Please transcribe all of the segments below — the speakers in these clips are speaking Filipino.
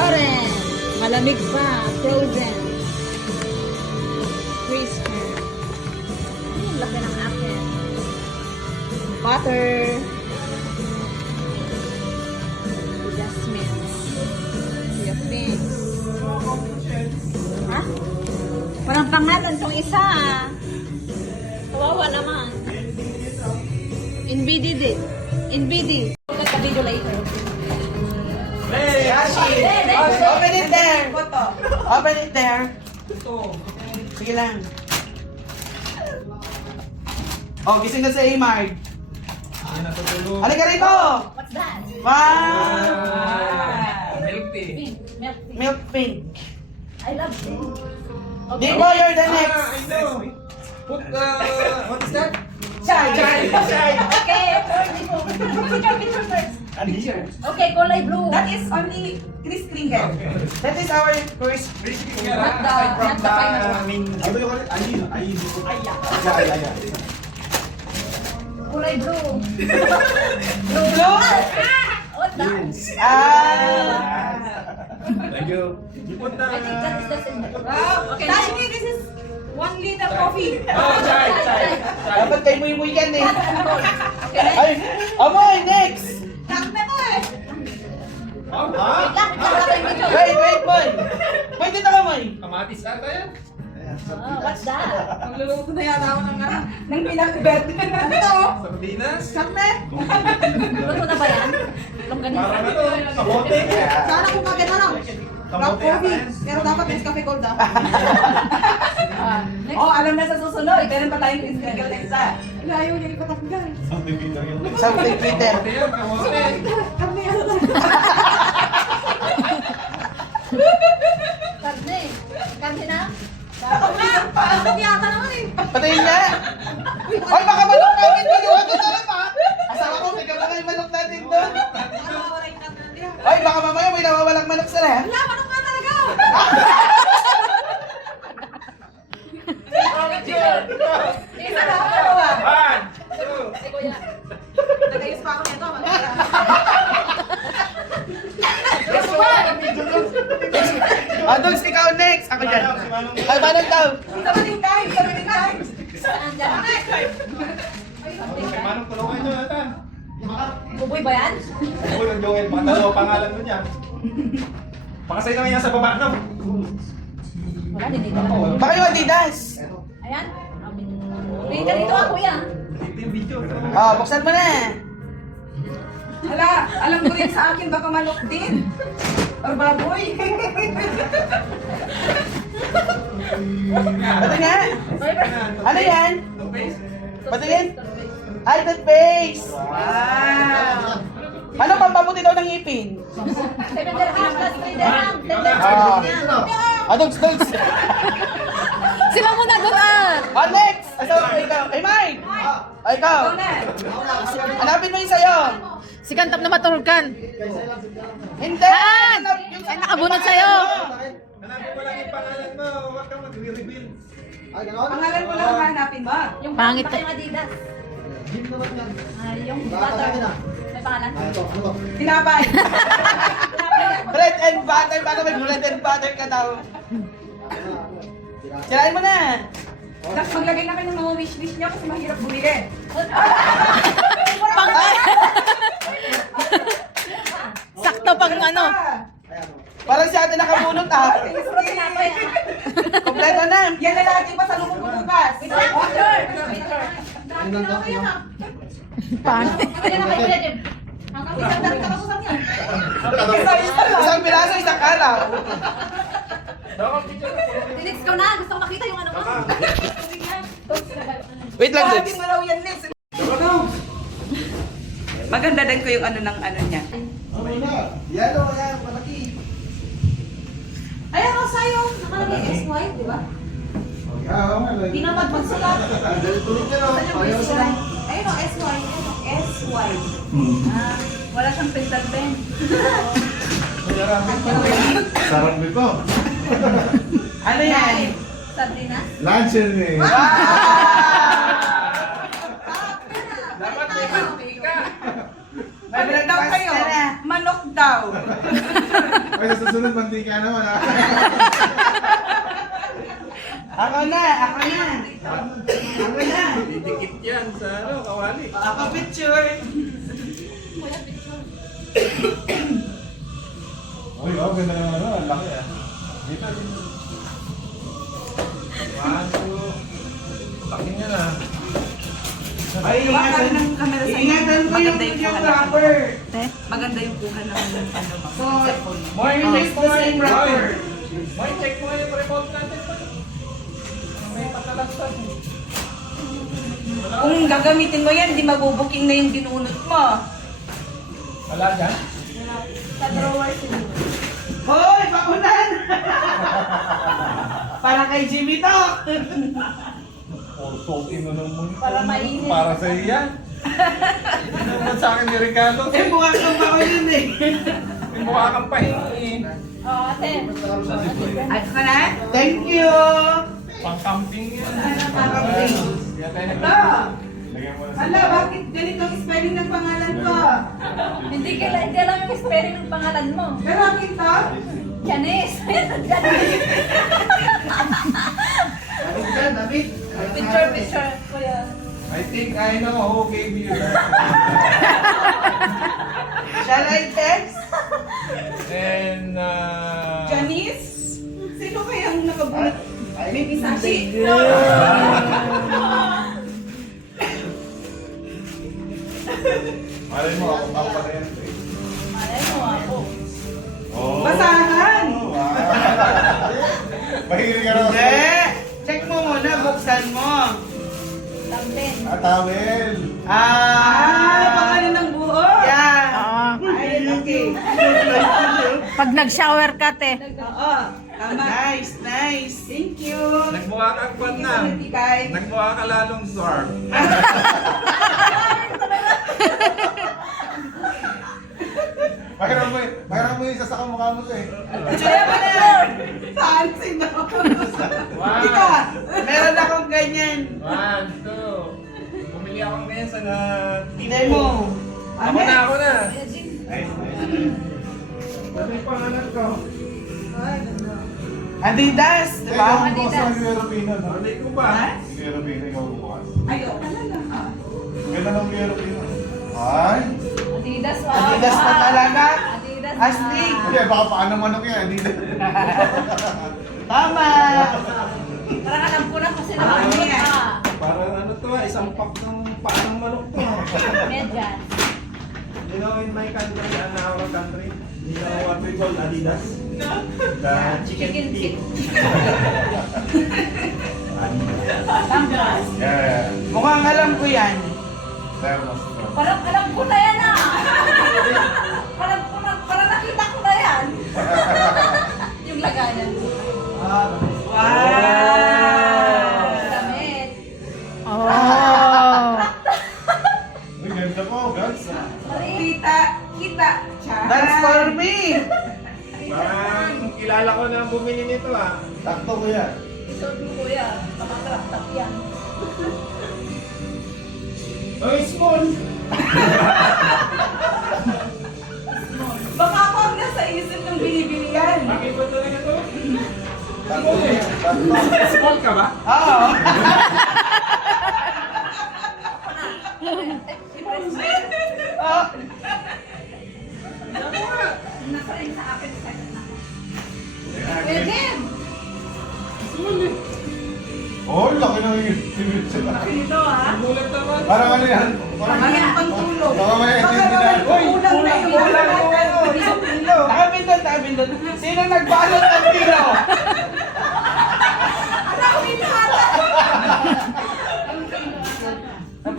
Lauren. Malamig pa. Frozen. Crispy. Ang laki ng akin. Butter. Jasmine. Soya beans. Ha? Parang pangalan tong isa. Kawawa naman. NBD din. NBD. Look at the video later. Hey, Ashi! Open it there! Open it there! Sige lang. Oh, gising na si Amard. Halika rito! What's that? Wow! Milk tea. Pink. Milk tea. Milk pink. I love pink. Dito, you're the next. I know. Put what is that? Chai! Chai. Okay, picture first. Okay, kulay blue. That is only Chris Kringle. That is our first. Not the final one. Kulay blue. Blue? What's that? Thank you. You put the... I think that is the same. Okay, Tashmi, this is 1 liter coffee. Oh, chai. Dapat kay muy-muy yan eh. Okay, Ay, amoy, next! Takme ko eh. wait lang tayo video. Wait, boy! Wait, dito ka, Moy! Kamatis ata yan? What's that? Magluluto na yata ako ng pinag-bed. Ano to? Sardinas? Takme. Luto na ba yan? Longganisa. Parang ano? Kamote? Sana kung kagyan na lang. Black coffee. Pero dapat Nescafe Gold ah. Next. Oh, alam na sa susunod. Meron pa tayong Chris Kringle na isa. Layo niya ipatanggal. Something Twitter. Kamote yan, kamote. Kami ano lang. Karne. Karne na? Parang yata naman eh. Patayin niya! Ay, baka manok ka! Hindi nyo ako sarap ha! Asawa ko, may gano'n yung manok natin doon. Ay, baka mamaya may nawawalang manok sila ha? Wala, manok nga talaga. Isa na ako ah. 1, 2. Ay, kuya. Nag-ayos pa ako nito. Dogs, ikaw next! Ako dyan. Ay, manok daw! Isa pa din tayo. Isa pa din tayo. Saan dyan? Manong tulungan nyo natin. Buboy ba yan? Uy, yung Joel, baka dalawa pangalan mo niya. Pakasay naman yan sa baba, no? Wala, hindi ka lang. Baka yung Adidas! Ayan. Pili ka dito ah, kuya. Ito yung video. Oh, buksan mo na! Hala, alam ko rin sa akin baka manok din. Or baboy. Ito nga! Ano yan? Toothpaste? Patingin? Ay, toothpaste! Wow. Ano pampabuti daw ng ngipin? 7 dirham plus 3 dirham. 10 dirham. Dogs! Sila muna doon ah. Next! Asawa ko ikaw. Ay, Mike! Ay, ikaw! Ikaw na. Hanapin mo yung sayo! Si Kantap na matulkan. Hindi! Saan? Yung Ay, nakabunot sa'yo. Hanapin mo lang yung pangalan mo. Huwag kang mag-reveal. Pangalan ko lang hanapin ba? Yung Pangit baka yung Adidas. Yung butter. May pangalan? Tinapay. bread and butter. Paano may bread and butter ka daw? Sirain mo na! Tapos maglagay na kayo ng mga wish-wish niya kasi mahirap bumili. Sakto pang ano. Parang si ate nakabunot ah. Tinapay tinapay. Kompleto na. Yan na lagi pa sa lubong ko bukas. Wait lang, water. Paano? Kaya na kayo, Kuya Jim. Hanggang isang dami ka kasusap yan. Isa-isa lang. Isang piraso, isang araw. Tinext ko na. Gusto ko makita yung ano mo. Wait lang, Lagi Dex. mo raw yan, Liz. Maganda din ko yung ano ng ano niya. Yan o, yan. Malaki. Ayan o, sa'yo. Nakalagay SY, di ba? Pinamad magsulat. Ayun o, SY. Ayun o, SY. Wala siyang printed pen. Sarap nito. Ano yan? Sardinas. Lancer eh. Dapat may mantika. May Ano daw kayo? breakfast ka na. Manok daw. Ay, sa susunod, mantika naman ha. Ako na. Didikit yan sa kawali. Ako picture. Uy, oh, ganda naman ano. Ang laki ah. Dito. One, two. Laki niya na. Ay, ingatan ko yung wrapper. Maganda yung kuha ng ano ba? So, more take the same wrapper. Moy, check mo yung remote natin. May patalagtas. Kung gagamitin mo yan, di mabubuking na yung binunot mo. Wala dyan? Sa drawer sila. Hoy, bakunan! Para kay Jimmy to. Sokin na naman. Para mainit. Para sa iyan. Hindi naman sa akin ni Ricardo. Eh, mukha kang bako yun eh. May mukha kang pahingi. Oh, ate. At ka na? Thank you. Pang-camping yan. Pang-camping. Kaya tayo Lagyan mo na sa... Hala, bakit ganito ang spelling ng pangalan ko? Hindi alam yung spelling ng pangalan mo. Pero kita? Janice. David. Picture. Kuya. I think I know who gave you that. Shall I text? And, Janice? Sino kayang nakabulat? Maybe Sashi? Malay mo, ako pa na yan. Malay mo ako. Oh. Basahan! Wow. Mahilig ka naman. Hindi. Check mo muna, buksan mo. Tambin. Tawel. Pangalan ng buo? Yeah. Ay, okay. Pag nag-shower ka, te. Oo. Tama. Nice. Thank you. nagmukha kang kwan na. Ikay. Nagmukha ka lalong dwarf. Mayroon mo yung isa sa kamukha mo to eh. Kaya ba na yan? Saan sino? Wow. Ika, meron akong ganyan. 1, 2. Bumili ako ngayon sa na... Demo. Ako na. Nice. Ano yung pangalan ko? Adidas, di ba? Ikaw bukas sa Europino, no? Balik ko ba? Sige, Europino, ikaw bukas. Ayaw ka na lang. Ganda ng Europino. Ay! Adidas. Adidas na talaga. Adidas. Astig. Hindi, baka paano manok yan. Hindi na. Tama. Parang alam ko na kasi Ah, naman ano yan? Parang ano to isang pack ng paanong manok to. Medyan. You know, in my country, and our country, you know what we call Adidas? The chicken feet. Tambas. Yeah. Mukhang alam ko yan. Thermos. Parang alam ko na yan ah. Parang nakita ko na yan. Yung lagayan. Wow. Damit. Oh. Uy, ganda po. Guys. Kita. That's for me. Parang kilala ko na bumili nito ah. Takto ko yan. Isod mo kuya. Pamakrap-tap yan. Oh, small! Baka ako ang nasa isip ng binibili yan. Bakit ba talaga to? Takto ko yan. Takto. Small ka ba? Oo. Oh, Nasa rin sa akin. Pwede. Small eh. Oh, laki ng Ito ah. Mulat naman. Parang ano yan? Parang Ano yung pangtulog? Baka may Baka hindi naman na. kulang na yung kulang ulam ko. natin. Isang kilo. Nakabindot. Sino nagbalot ng pilo?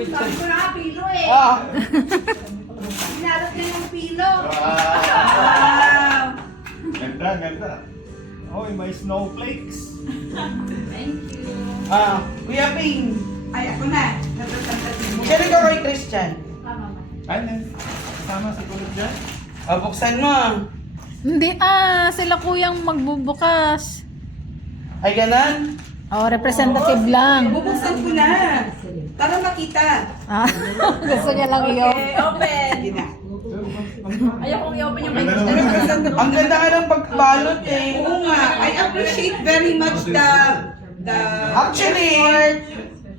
Sabi ko na pilo eh. Oh. Sinalot niya yung pilo. Wow. Ganda, ganda. Oh, may snowflakes. Thank you. Kuya Ping. Ay, ako na. Sino ka kay Christian? Tama ba? Ay, kasama sa tulog dyan. Buksan mo. Hindi sila kuyang magbubukas. Ay, ganon? Oh, representative lang. Bubuksan ko na. Para makita. Gusto niya lang iyo. Okay, open. Sige na. Ayaw kong i-open yung Ganda mic. naman. Ang ganda nga ng pagbalot eh. Oo nga, I appreciate very much the Actually,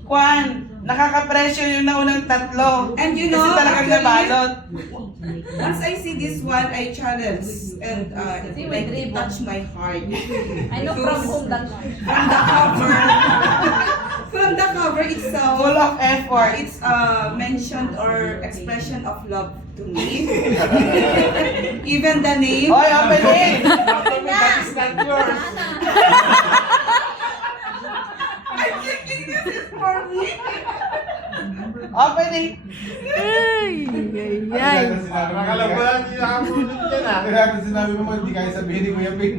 Juan, nakaka-pressure yung naunang tatlo. And you know, Kasi talagang actually, nabalot. once I see this one, I challenge and it touch my heart. I know from whom that one. From the cover, from the cover itself, Full of effort. it's mentioned or expression of love to me. Even the name. Oy, open it! That is not yours. I'm thinking this is for me. Open it! Ay, ay, ay. Nakalabahan niyo nakabulot yan ah. Kaya natin sinabi mo, hindi kaya sabihin ni Kuya Ping.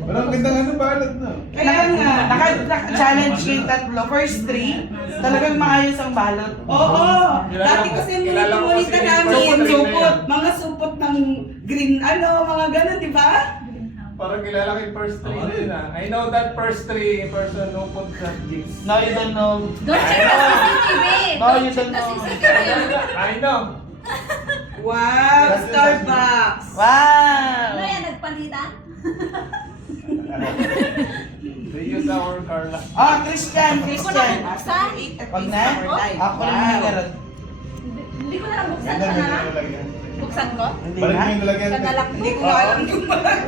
Walang gandang ano, balot na. Kaya nga. Naka-challenge yung tatlo. First three, talagang maayos ang balot. Oo. Dati kasi Kilala ko ngunit kasi namin, yung first supot, three mga supot ng green, mga ganun, di ba? Parang kilala ko yung first three din ah. I know that first three person who put that jigs. No, you don't know. Don't check the CCTV. No, Don't you check don't the know. CCTV. I know. Wow, Starbucks. Ano Wow! yan, nagpalitan? They use our car lang. Ah, Christian, Hindi ko na Christian. buksan. Wag na? Ako na nangyarad. Hindi ko na lang buksan Ganda ka na na lang. nalagyan. Buksan ko? Hindi Balik na? mo yung nalagyan. Tagalak Hindi ko alam kung bakit.